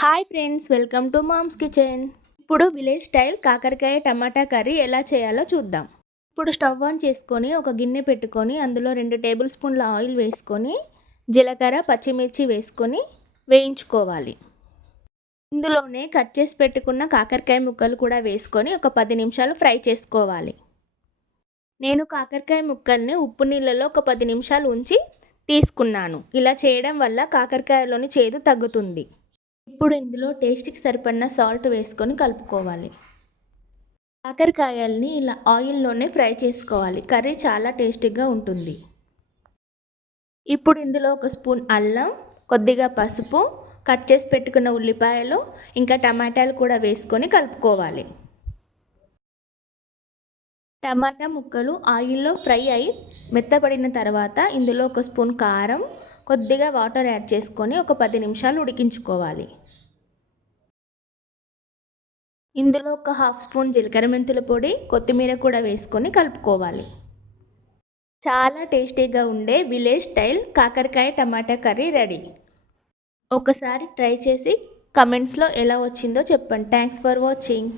Hi friends, welcome to mom's kitchen. ఇప్పుడు village style కాకరకాయ tomato curry ఎలా చేయాలో చూద్దాం. ఇప్పుడు స్టవ్ ఆన్ చేసుకొని ఒక గిన్నె పెట్టుకొని అందులో 2 టేబుల్ స్పూన్ల ఆయిల్ వేసుకొని జీలకర్ర పచ్చిమిర్చి వేసుకొని వేయించుకోవాలి. ఇందులోనే కట్ చేసి పెట్టుకున్న కాకరకాయ ముక్కలు కూడా వేసుకొని ఒక 10 నిమిషాలు ఫ్రై చేసుకోవాలి. నేను కాకరకాయ ముక్కల్ని ఉప్పు నీళ్ళలో ఒక 10 నిమిషాలు ఉంచి తీసుకున్నాను. ఇలా చేయడం వల్ల కాకరకాయలోని చేదు తగ్గుతుంది. ఇప్పుడు ఇందులో టేస్ట్కి సరిపడిన సాల్ట్ వేసుకొని కలుపుకోవాలి. కాకరకాయల్ని ఇలా ఆయిల్లోనే ఫ్రై చేసుకోవాలి. కర్రీ చాలా టేస్టీగా ఉంటుంది. ఇప్పుడు ఇందులో ఒక స్పూన్ అల్లం, కొద్దిగా పసుపు, కట్ చేసి పెట్టుకున్న ఉల్లిపాయలు ఇంకా టమాటాలు కూడా వేసుకొని కలుపుకోవాలి. టమాటా ముక్కలు ఆయిల్లో ఫ్రై అయి మెత్తబడిన తర్వాత ఇందులో ఒక స్పూన్ కారం, కొద్దిగా వాటర్ యాడ్ చేసుకొని ఒక 10 నిమిషాలు ఉడికించుకోవాలి. ఇందులో ఒక హాఫ్ స్పూన్ జీలకర్ర మెంతుల పొడి, కొత్తిమీర కూడా వేసుకొని కలుపుకోవాలి. చాలా టేస్టీగా ఉండే విలేజ్ స్టైల్ కాకరకాయ టమాటా కర్రీ రెడీ. ఒకసారి ట్రై చేసి కమెంట్స్లో ఎలా వచ్చిందో చెప్పండి. Thanks for watching.